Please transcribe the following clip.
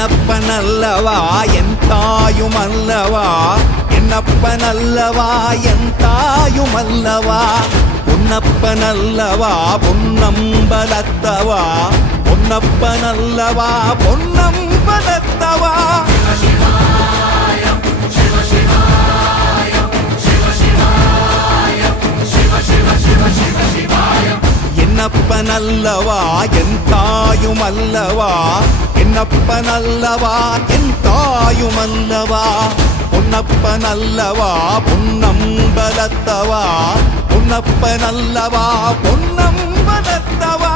என்னப்பனல்லவா என் தாயுமல்லவா, என்னப்பனல்லவா என் தாயுமல்லவா, பொன்னப்பனல்லவா பொன்னம்பலத்தவா, பொன்னப்பனல்லவா பொன்னம்பலத்தவா. என்னப்பனல்லவா என் தாயுமல்லவா, என்னப்பனல்லவா என் தாயுமல்லவா, பொன்னப்பனல்லவா பொன்னம்பலத்தவா, பொன்னப்பனல்லவா பொன்னம்பலத்தவா.